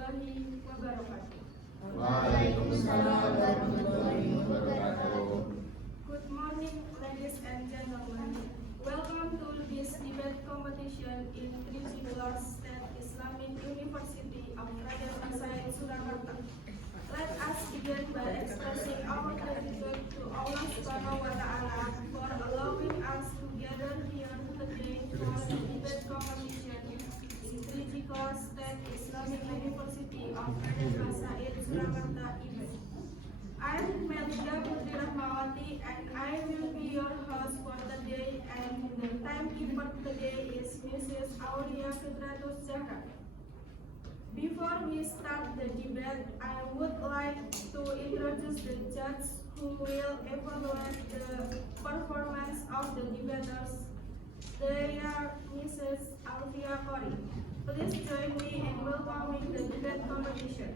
warahmatullahi wabarakatuh. Waalaikumsalam warahmatullahi wabarakatuh. Good morning, ladies and gentlemen. Welcome to this debate competition in Tricikula State Islamic University of Raden Massaid, Surakarta. Let us begin by expressing our gratitude to Allah Subhanahu wa Ta'ala for allowing us to gather here today for the debate competition in Tricikula State Islamic University of Raden Massaid, Surakarta, Ibu. I'm Melida Putri Rahmawati and I will be your host for the day, and the timekeeper today is Mrs. Aulia Fitratus Zahra. Before we start the debate, I would like to introduce the judges who will evaluate the performance of the debaters. They are Mrs. Alfia Kori. Please join me in welcoming the debate competition.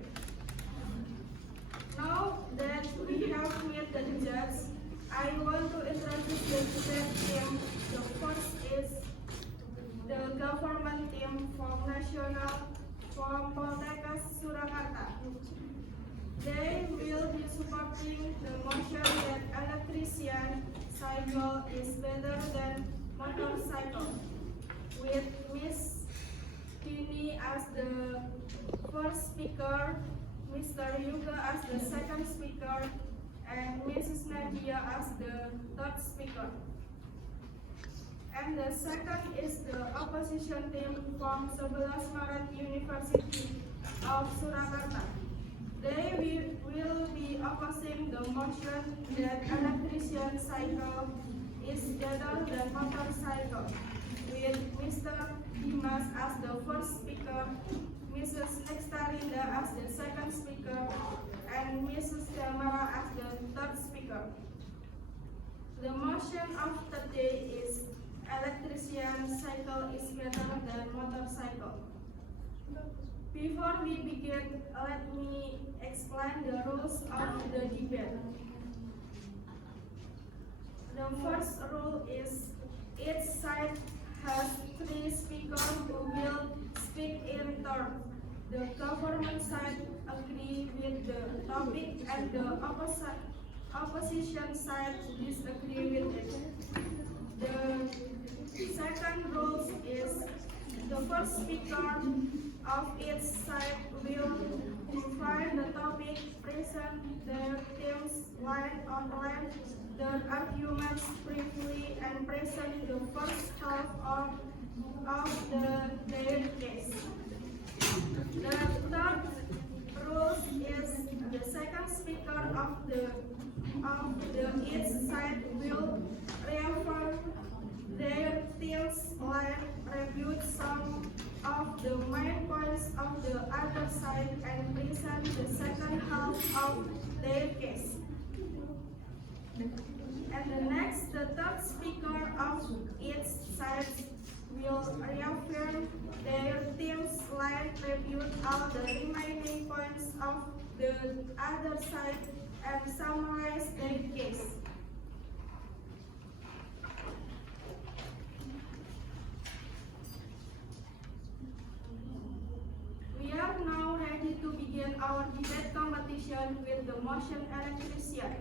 Now that we have met the judges, I want to introduce the debate team. The first is the government team from Poltekkes Surakarta. They will be supporting the motion that electrician cycle is better than motorcycle, with Miss Tini as the first speaker, Mr. Yuga as the second speaker, and Mrs. Nadia as the third speaker. And the second is the opposition team from 11 Maret University of Surakarta. They will be opposing the motion that electrician cycle is better than motorcycle, with Mr. Dimas as the first speaker, Mrs. Nextarinda as the second speaker, and Mrs. Tamara as the third speaker. The motion of the day is electrician cycle is better than motorcycle. Before we begin, let me explain the rules of the debate. The first rule is each side has 3 speakers who will speak in turn. The government side agree with the topic and the opposition side disagree with it. The second rule is the first speaker of each side will define the topic, present their themes line on line, their arguments briefly, and present the first half of their case. The third rule is the second speaker of the each side will reaffirm their themes line, review some of the main points of the other side, and present the second half of their case. And the third speaker of each side will reaffirm their themes line, review all the remaining points of the other side, and summarize their case. We are now ready to begin our debate competition with the motion electrician.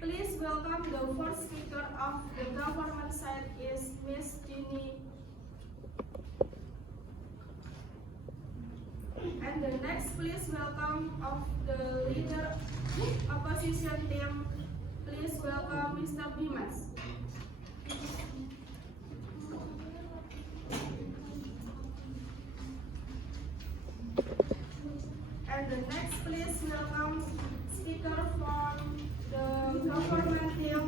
Please welcome the first speaker of the government side is Miss Tini. And the next, please welcome of the leader opposition team. Please welcome Mr. Dimas. And the next, please welcome speaker from the government team,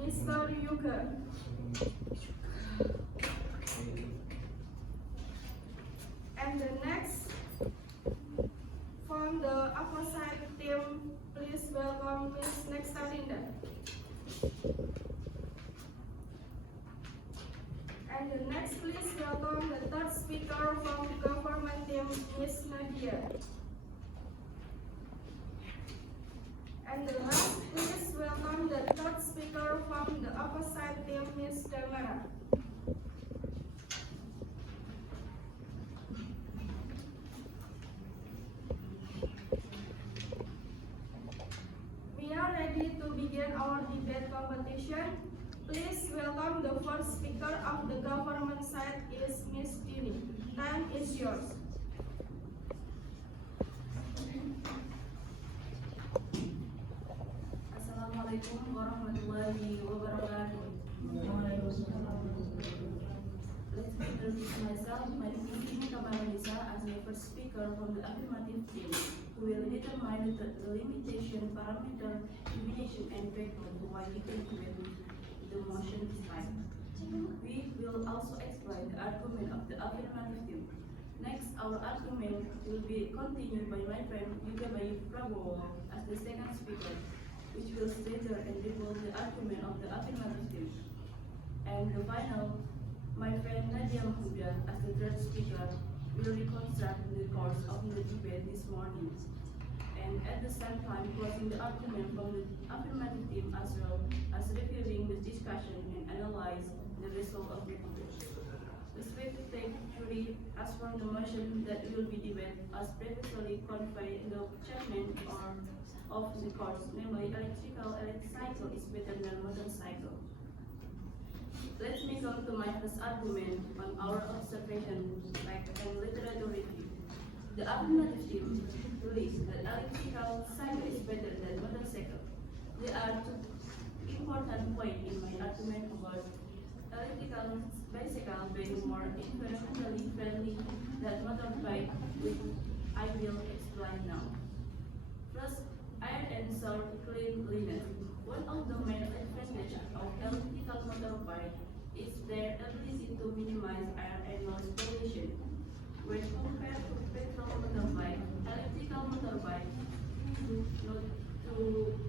Mr. Yuga. And the next, from the opposite team, please welcome Ms. Nextarinda. And the next, please welcome the third speaker from the government team, Ms. Nadia. And the last, please welcome the third speaker from the opposite team, Ms. Tamara. is yours. Assalamualaikum warahmatullahi wabarakatuh. Let's introduce myself. My name is Ibu Kamarunisa as the first speaker from the affirmative team, who will determine the limitation, parameter, definition, and background to why we can the motion this time. We will also explain the argument of the affirmative team. Next, our argument will be continued by my friend Yuga Bayu Prabowo as the second speaker, which will straighten and develop the argument of the affirmative team. And the final, my friend Nadia Mahubia as the third speaker will reconstruct the course of the debate this morning. And at the same time, closing the argument from the affirmative team as well as reviewing the discussion and analyze the result of the debate. The way to take jury as from the motion that will be debated as previously conveyed in the chairman or of the course, namely electrical cycle is better than motorcycle. Let me come to my first argument on our observation, fact, and literature review. The affirmative team believes that electrical cycle is better than motorcycle. There are two important points in my argument about electrical bicycle being more environmentally friendly than motorbike, which I will explain now. First, air and sound cleanliness. One of the main advantages of electrical motorbike is their ability to minimize air and noise pollution. When compared to petrol motorbike, electrical motorbike do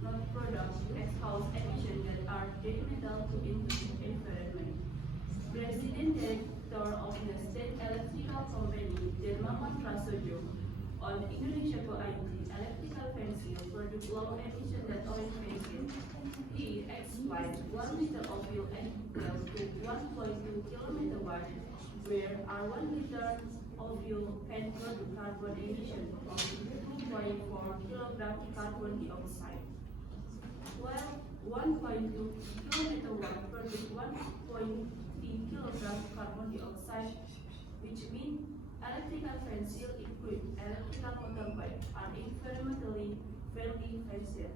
not produce exhaust emissions that are detrimental to the environment. President Director of the State Electrical Company, Dermawan Prasojo, on Indonesia Co. ID, electrical pencil produce low emission than oil pencil. He explained 1 liter of fuel equals to 1.2 kWh, where our 1 liter of fuel can produce carbon emission of 2.4 kg carbon dioxide, while 1.2 kWh produce 1.3 kg carbon dioxide, which means electrical pencil equipped electrical motorbike are environmentally friendly pencil.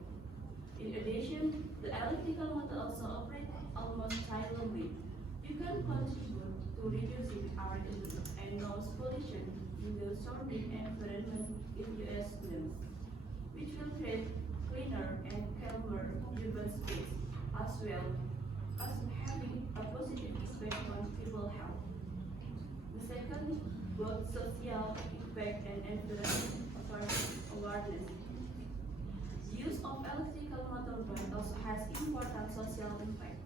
In addition, the electrical motor also operates almost silently. You can contribute to reducing air and noise pollution in the surrounding environment if you use them, which will create cleaner and calmer urban space, as well as having a positive effect on people's health. The second, both social impact and environmental awareness. Use of electrical motorbike also has important social impact.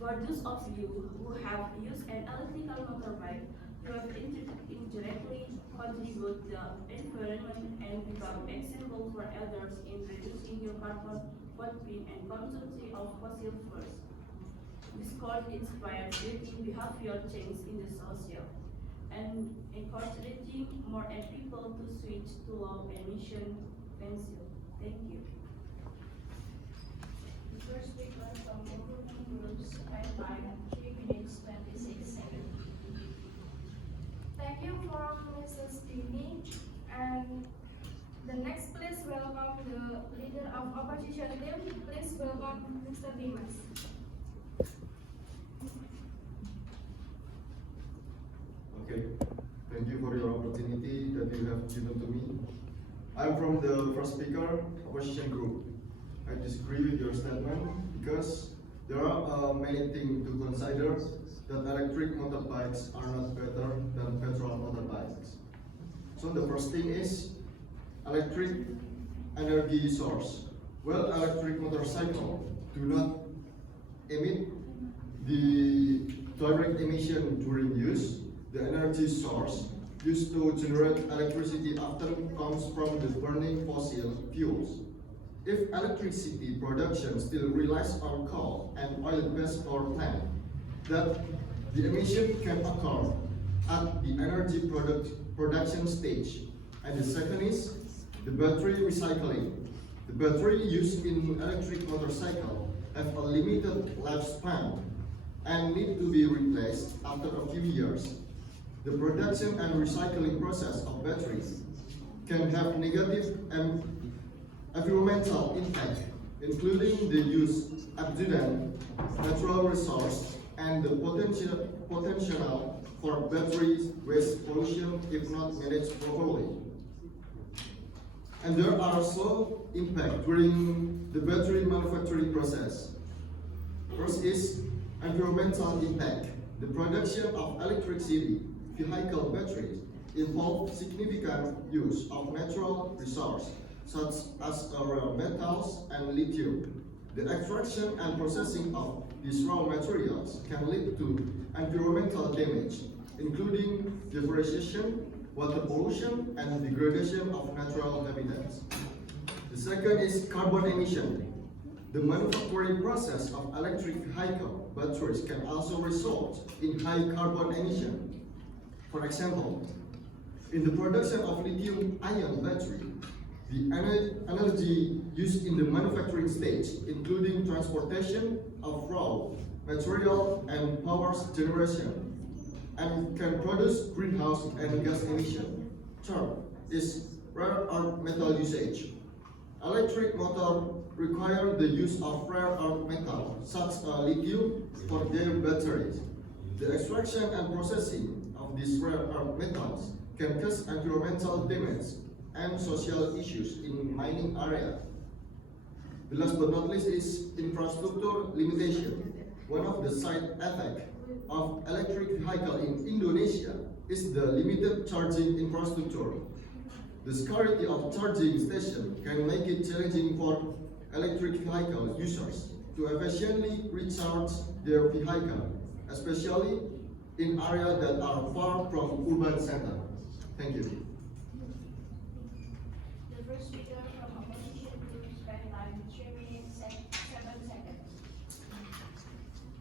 For those of you who have used an electrical motorbike, you have indirectly contributed to the environment and become example for others in reducing your carbon footprint and consumption of fossil fuels. This court inspires building behavior change in the social and encouraging more people to switch to low emission pencil. Thank you. The first speaker from the movement groups by 3 minutes 26 seconds. Thank you for Mrs. Dini. And the next, please welcome the leader of opposition team. Please welcome Mr. Dimas. Okay, thank you for your opportunity that you have given to me. I'm from the first speaker, opposition group. I disagree with your statement because there are many things to consider that electric motorbikes are not better than petrol motorbikes. So the first thing is electric energy source. Well, electric motorcycle do not emit the direct emission during use. The energy source used to generate electricity often comes from the burning fossil fuels. If electricity production still relies on coal and oil-based power plant, that the emission can occur at the energy production stage. And the second is the battery recycling. The battery used in electric motorcycle have a limited lifespan and need to be replaced after a few years. the production and recycling process of batteries can have negative environmental impact, including the use of abundant natural resource and the potential for battery waste pollution if not managed properly. And there are also impacts during the battery manufacturing process. First is environmental impact. The production of electricity vehicle batteries involves significant use of natural resources such as rare metals and lithium. The extraction and processing of these raw materials can lead to environmental damage, including deforestation, water pollution, and degradation of natural habitats. The second is carbon emission. The manufacturing process of electric vehicle batteries can also result in high carbon emission. For example, in the production of lithium-ion battery, the energy used in the manufacturing stage, including transportation of raw material and power generation, and can produce greenhouse and gas emission. Third is rare earth metal usage. Electric motor require the use of rare earth metal, such as lithium, for their batteries. The extraction and processing of these rare earth metals can cause environmental damage and social issues in mining area. The last but not least is infrastructure limitation. One of the side effects of electric vehicle in Indonesia is the limited charging infrastructure. The scarcity of charging stations can make it challenging for electric vehicle users to efficiently recharge their vehicle, especially in areas that are far from urban center. Thank you. The first speaker from opposition group spent time 3 minutes 7 seconds.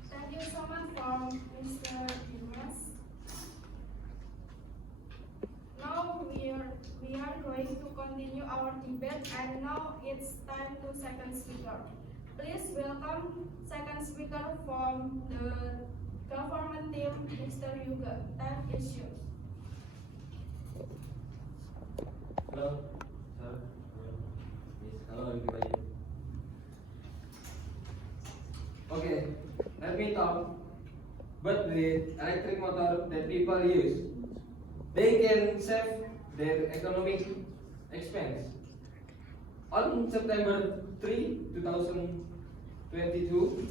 Thank you so much from Mr. Dimas. Now we are going to continue our debate, and now it's time to second speaker. Please welcome second speaker from the government team, Mr. Yuga. Time is yours. Hello, sir. Yes, hello everybody. Okay, let me talk. But the electric motor that people use, they can save their economic expense. On September 3, 2022,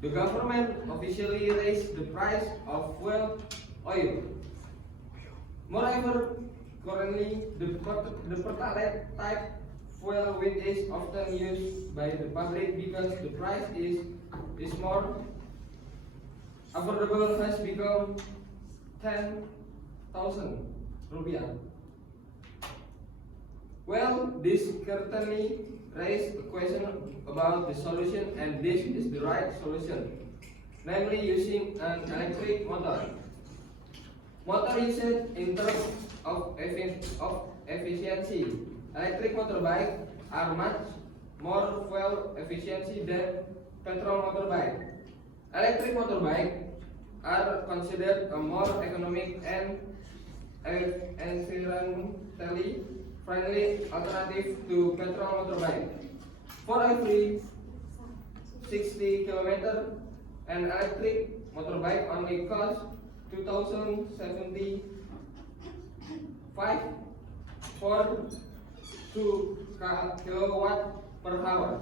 the government officially raised the price of fuel oil. Moreover, currently, the Pertalite type fuel which is often used by the public because the price is more affordable has become 10,000 rupiah. Well, this certainly raised a question about the solution, and this is the right solution, namely using an electric motor. Motor usage in terms of efficiency. Electric motorbikes are much more fuel efficiency than petrol motorbike. Electric motorbikes are considered a more economic and environmentally friendly alternative to petrol motorbike. For every 60 km, an electric motorbike only costs 2,075 for 2 kilowatt per hour.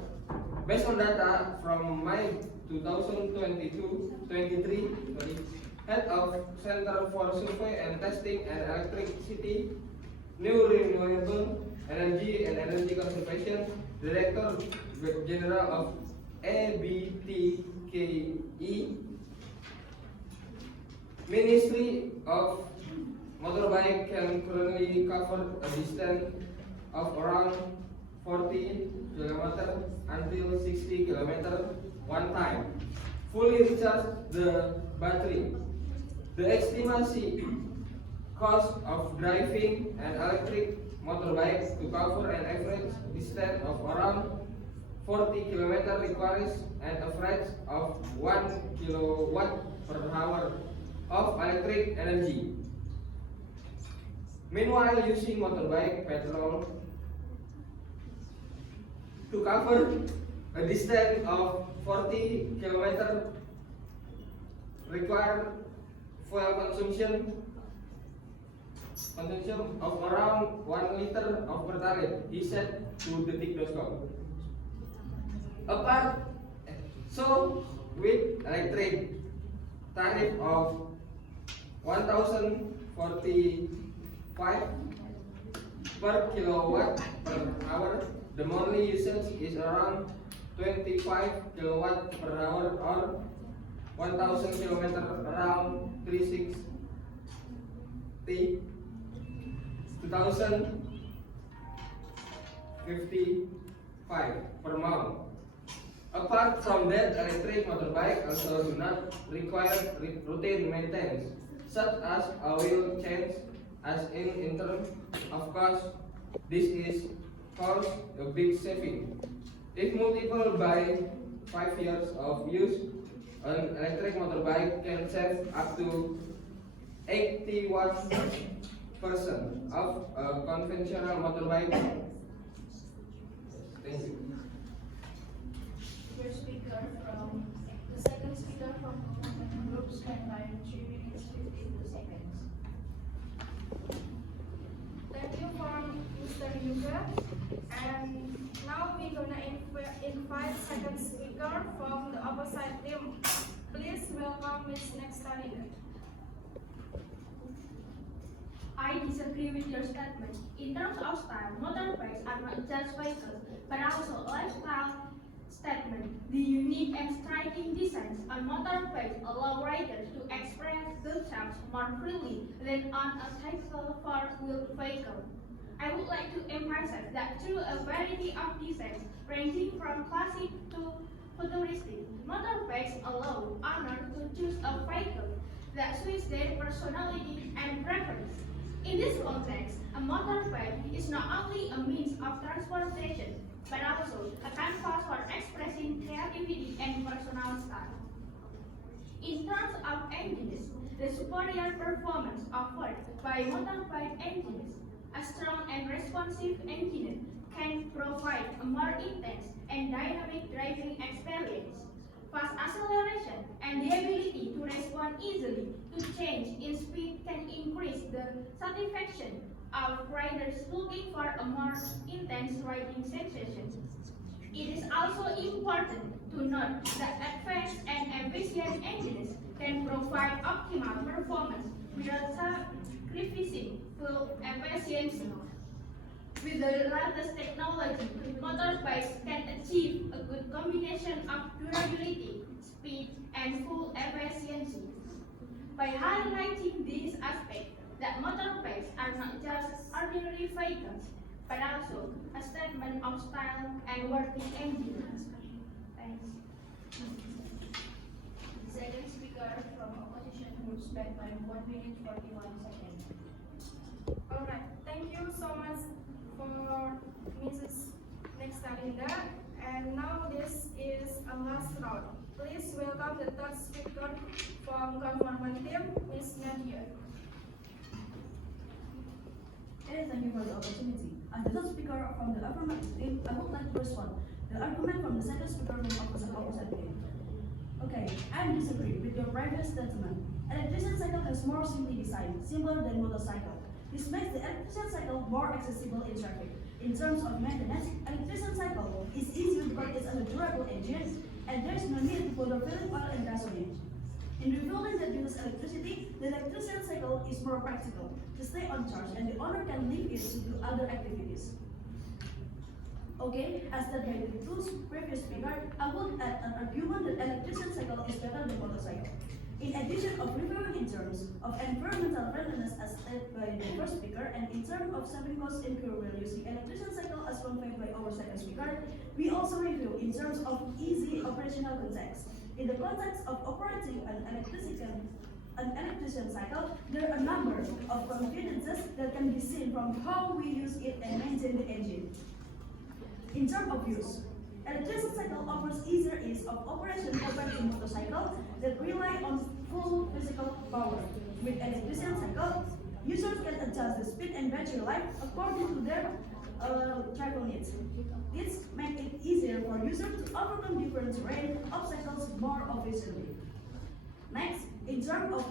Based on data from my 2022-23 Head of Center for Survey and Testing and Electricity, New Renewable Energy and Energy Conservation, Director General of ABTKE, Ministry of Motorbike can currently cover a distance of around 40 km until 60 km one time. Fully recharge the battery. The estimation cost of driving an electric motorbike to cover an average distance of around 40 km requires an average of 1 kilowatt per hour of electric energy. Meanwhile, using motorbike petrol to cover a distance of 40 km require fuel consumption of around 1 liter of per tariff, he said to Detik.com. So with electric tariff of 1,045 per kilowatt per hour, the monthly usage is around 25 kilowatt per hour or 1,000 kilometer, around 360 2,055 per month. Apart from that, electric motorbike also do not require routine maintenance, such as oil change. As in terms of cost, this is called a big saving. If multiplied by 5 years of use, an electric motorbike can save up to 81% of a conventional motorbike. Thank you. First speaker from the second speaker from group spent by 3 minutes 52 seconds. Thank you for Mr. Yuga. And now we're gonna invite second speaker from the opposite team. Please welcome Ms. Nextarina. I disagree with your statement. In terms of style, motorbikes are not just vehicles, but also a lifestyle statement. The unique and striking designs on motorbikes allow riders to express themselves more freely than on a cycle four-wheeled vehicle. I would like to emphasize that through a variety of designs, ranging from classic to futuristic, motorbikes allow owners to choose a vehicle that suits their personality and preference. In this context, a motorbike is not only a means of transportation, but also a canvas for expressing creativity and personal style. In terms of engines, the superior performance offered by motorbike engines, a strong and responsive engine can provide a more intense and dynamic driving experience. Fast acceleration and the ability to respond easily to change in speed can increase the satisfaction of riders looking for a more intense riding sensation. It is also important to note that advanced and efficient engines can provide optimal performance without sacrificing fuel efficiency. With the latest technology, motorbikes can achieve a good combination of durability, speed, and fuel efficiency. By highlighting these aspects, that motorbikes are not just ordinary vehicles, but also a statement of style and working engines. Thanks. Second speaker from opposition group spent by 1 minute 41 seconds. Alright, thank you so much for Mrs. Nextalinda. And now this is a last round. Please welcome the third speaker from government team, Ms. Nadia. Thank you for the opportunity. As the third speaker from the affirmative team, I would like to respond to the argument from the second speaker from opposite team. Okay, I disagree with your previous statement. Electrician cycle has more simply designed, simpler than motorcycle. This makes the electrician cycle more accessible in traffic. In terms of maintenance, electrician cycle is easier because it's a durable engine, and there is no need for the filling oil and gasoline. In refueling that uses electricity, the electrician cycle is more practical to stay on charge, and the owner can leave it to do other activities. Okay, as said by the two previous speakers, I would add an argument that electrician cycle is better than motorcycle. In addition of reviewing in terms of environmental friendliness as stated by the first speaker, and in terms of saving costs in fuel while using electrician cycle as conveyed by our second speaker, we also review in terms of easy operational context. In the context of operating an electrician cycle, there are a number of conveniences that can be seen from how we use it and maintain the engine. In terms of use, electrician cycle offers easier ease of operation compared to motorcycles that rely on full physical power. With electrician cycle, Users can adjust the speed and battery life according to their travel needs. This makes it easier for users to overcome different terrain obstacles more efficiently. Next, in terms of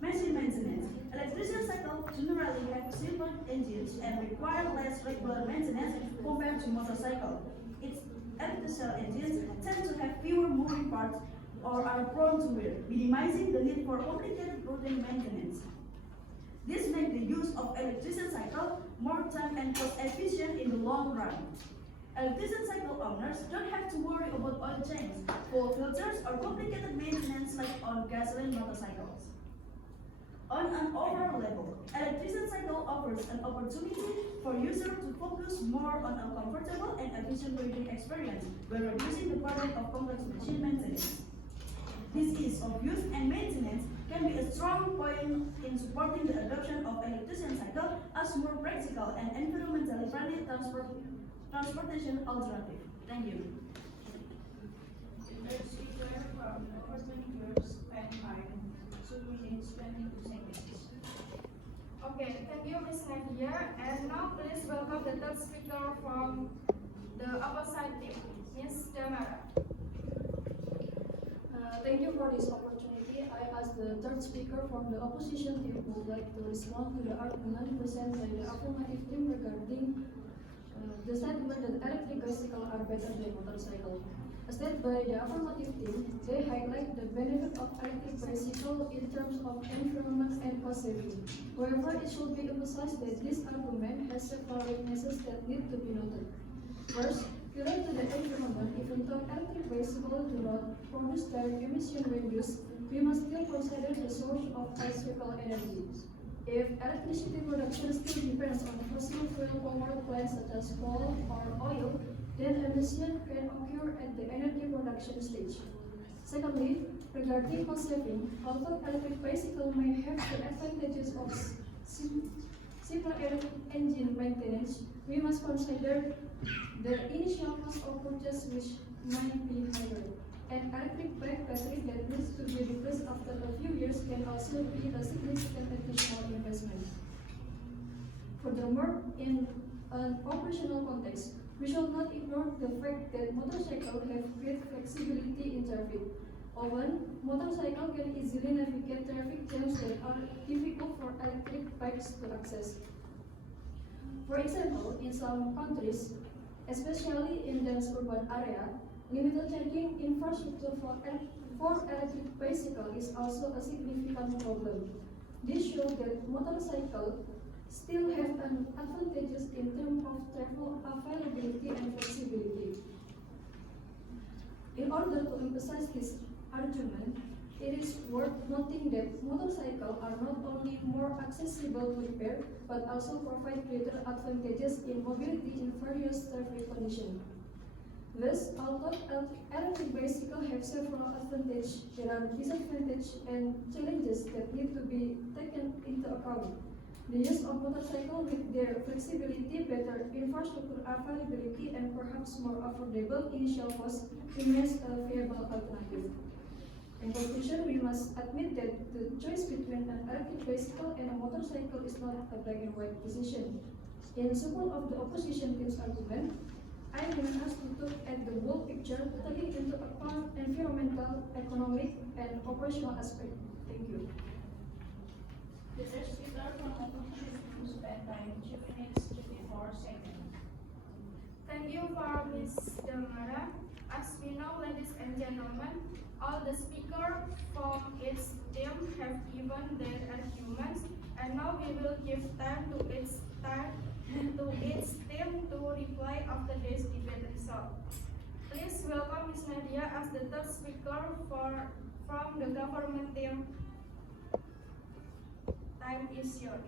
machine maintenance, electrician cycles generally have simpler engines and require less regular maintenance compared to motorcycle. Its electrical engines tend to have fewer moving parts or are prone to wear, minimizing the need for complicated routine maintenance. This makes the use of electrician cycle more time and cost efficient in the long run. Electrician cycle owners don't have to worry about oil change, fuel filters, or complicated maintenance like on gasoline motorcycles. On an overall level, electrician cycle offers an opportunity for users to focus more on a comfortable and efficient riding experience by reducing the burden of complex machine maintenance. This ease of use and maintenance can be a strong point in supporting the adoption of electrician cycle as more practical and environmentally friendly transportation alternative. Thank you. Next speaker from over 20 years and time, 2 minutes 22 seconds. Okay, thank you, Ms. Nadia. And now please welcome the third speaker from the opposite team, Ms. Damara. Thank you for this opportunity. I, as the third speaker from the opposition team, would like to respond to the argument presented by the affirmative team regarding the statement that electric bicycles are better than motorcycle. As stated by the affirmative team, they highlight the benefit of electric bicycle in terms of environment and cost saving. However, it should be emphasized that this argument has several weaknesses that need to be noted. First, related to the environment, even though electric bicycles do not produce direct emission when used, we must still consider the source of bicycle energy. If electricity production still depends on fossil fuel power plants such as coal or oil, then emission can occur at the energy production stage. Secondly, regarding cost saving, although electric bicycle may have the advantages of simpler engine maintenance, we must consider the initial cost of purchase, which might be higher. An electric bike battery that needs to be replaced after a few years can also be a significant additional investment. Furthermore, in an operational context, we shall not ignore the fact that motorcycles have great flexibility in traffic. Often, motorcycles can easily navigate traffic jams that are difficult for electric bikes to access. For example, in some countries, especially in dense urban area, limited charging infrastructure for electric bicycle is also a significant problem. This shows that motorcycles still have an advantages in terms of travel availability and flexibility. In order to emphasize this argument, it is worth noting that motorcycles are not only more accessible to repair, but also provide greater advantages in mobility in various traffic conditions. Thus, although electric bicycles have several advantages, there are disadvantages and challenges that need to be taken into account. The use of motorcycles with their flexibility, better infrastructure availability, and perhaps more affordable initial cost remains a viable alternative. In conclusion, we must admit that the choice between an electric bicycle and a motorcycle is not a black and white decision. In support of the opposition team's argument, I am asked to look at the whole picture, taking into account environmental, economic, and operational aspects. Thank you. The next speaker from opposition team spent time 2 minutes 54 seconds. Thank you for Ms. Damara. As we know, ladies and gentlemen, all the speakers from its team have given their arguments, and now we will give time to its team to reply after this debate result. Please welcome Ms. Nadia as the third speaker from the government team. Time is yours.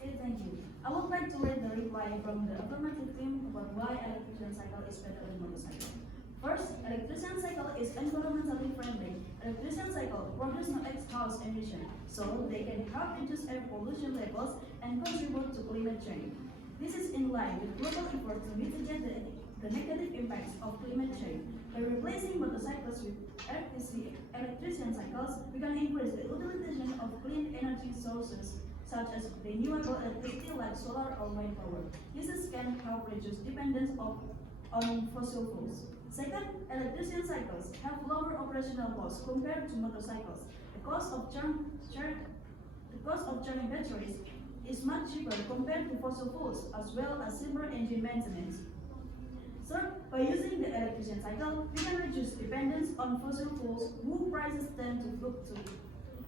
Okay, thank you. I would like to read the reply from the affirmative team about why electrician cycle is better than motorcycle. First, electrician cycle is environmentally friendly. Electrician cycle produce no exhaust emission, so they can help reduce air pollution levels and contribute to climate change. This is in line with global efforts to mitigate the negative impacts of climate change. By replacing motorcycles with electrician cycles, we can increase the utilization of clean energy sources, such as renewable electricity like solar or wind power. This can help reduce dependence on fossil fuels. Second, electrician cycles have lower operational costs compared to motorcycles. The cost of charging batteries is much cheaper compared to fossil fuels, as well as simpler engine maintenance. Third, by using the electrician cycle, we can reduce dependence on fossil fuels whose prices tend to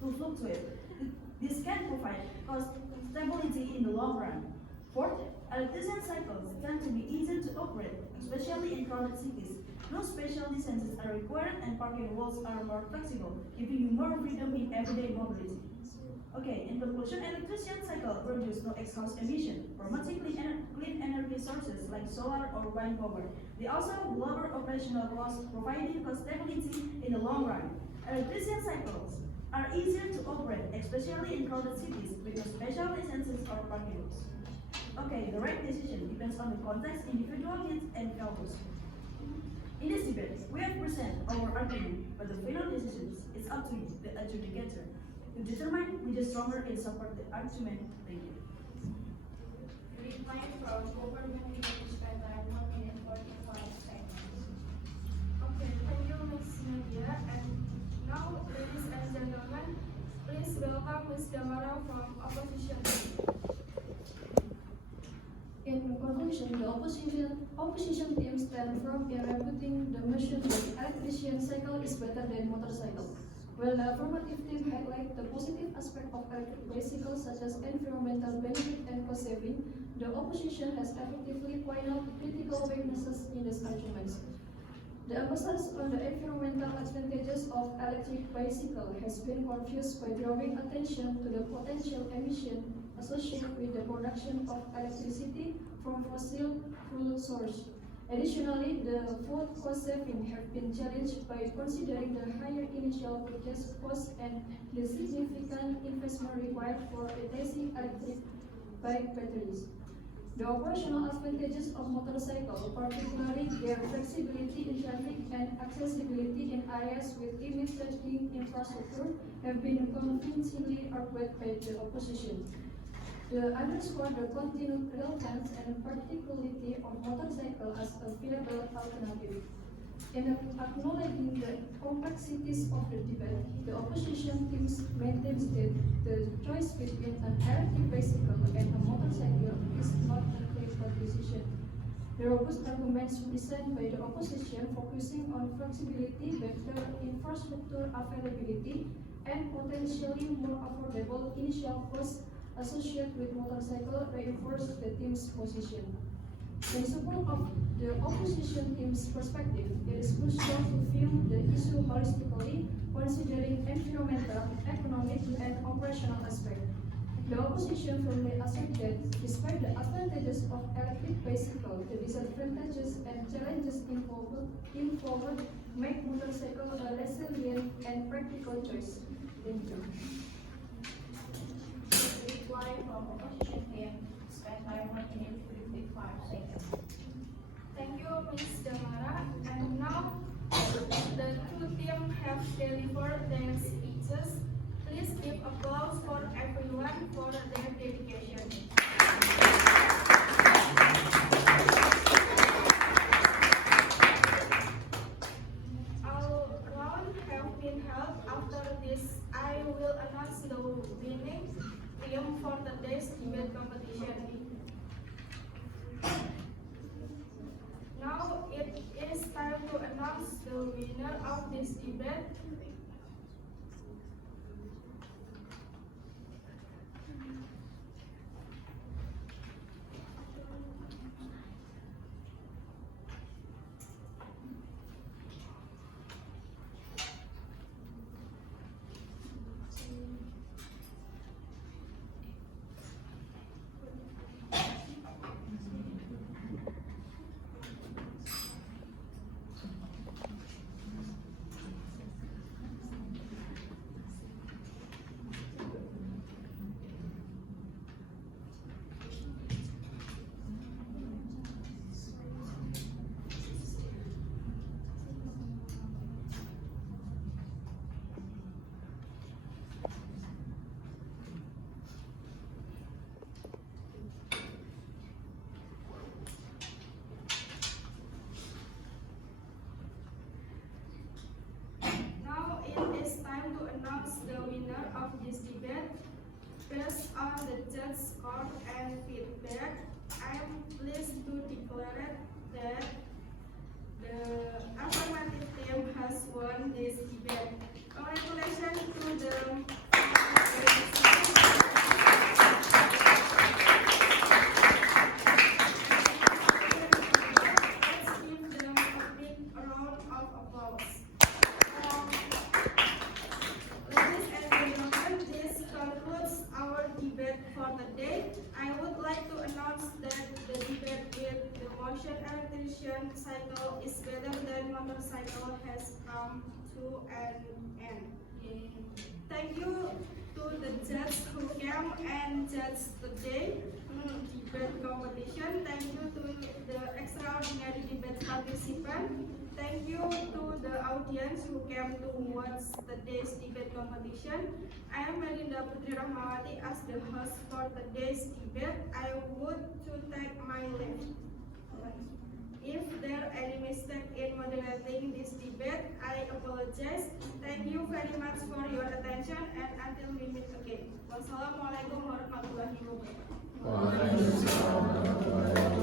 fluctuate. This can provide cost stability in the long run. Fourth, electrician cycles tend to be easier to operate, especially in crowded cities. No special licenses are required and parking rules are more flexible, giving you more freedom in everyday mobility. Okay, in conclusion, electrician cycle produce no exhaust emission, promoting clean energy sources like solar or wind power. They also have lower operational costs, providing cost stability in the long run. Electrician cycles are easier to operate, especially in crowded cities with no special licenses or parking rules. Okay, the right decision depends on the context, individual needs, and values. In this debate, we have presented our argument, but the final decision is up to you, the adjudicator, to determine which is stronger in support the argument. Thank you. Reply from government leaders spent 1 minute 45 seconds. Okay, thank you, Ms. Nadia. And now, ladies and gentlemen, please welcome Ms. Damara from opposition. In conclusion, the opposition team stand firm in refuting the notion that electrician cycle is better than motorcycle. While the affirmative team highlight the positive aspect of electric bicycles such as environmental benefit and cost saving, the opposition has effectively pointed out critical weaknesses in these arguments. The emphasis on the environmental advantages of electric bicycle has been confused by drawing attention to the potential emission associated with the production of electricity from fossil fuel source. Additionally, the food cost saving have been challenged by considering the higher initial purchase cost and the significant investment required for replacing electric bike batteries. The operational advantages of motorcycle, particularly their flexibility in traffic and accessibility in areas with limited charging infrastructure, have been convincingly argued by the opposition. The underscore the continued relevance and practicality of motorcycle as a viable alternative. In acknowledging the complexities of the debate, the opposition teams maintains that the choice between an electric bicycle and a motorcycle is not a clear-cut decision. The robust arguments presented by the opposition focusing on flexibility, better infrastructure availability, and potentially more affordable initial costs associated with motorcycle reinforce the team's position. In support of the opposition team's perspective, it is crucial to view the issue holistically, considering environmental, economic, and operational aspects. The opposition firmly asserts that, despite the advantages of electric bicycle, the disadvantages and challenges involved make motorcycle a resilient and practical choice. Thank you. Reply from opposition team spent 1 minute 55 seconds. Thank you, Ms. Damara. And now, the two teams have delivered their speeches. Please give applause for everyone for their dedication. All rounds have been held. After this, I will announce the winning team for today's debate competition. Now it is time to announce the winner of this debate. winner of this debate. Based on the judge score and feedback, I am pleased to declare that the affirmative team has won this debate. Congratulations to the Let's give them a big round of applause. Ladies and gentlemen, this concludes our debate for the day. I would like to announce that the debate with the motion electrician cycle is better than motorcycle has come to an end. Thank you to the judges who came and judged today debate competition. Thank you to the extraordinary debate participant. Thank you to the audience who came to watch today's debate competition. I am Melinda Putri Rahmawati as the host for today's debate. I would to take my leave. If there are any mistake in moderating this debate, I apologize. Thank you very much for your attention and until we meet again. Wassalamualaikum warahmatullahi wabarakatuh. Waalaikumsalam warahmatullahi wabarakatuh.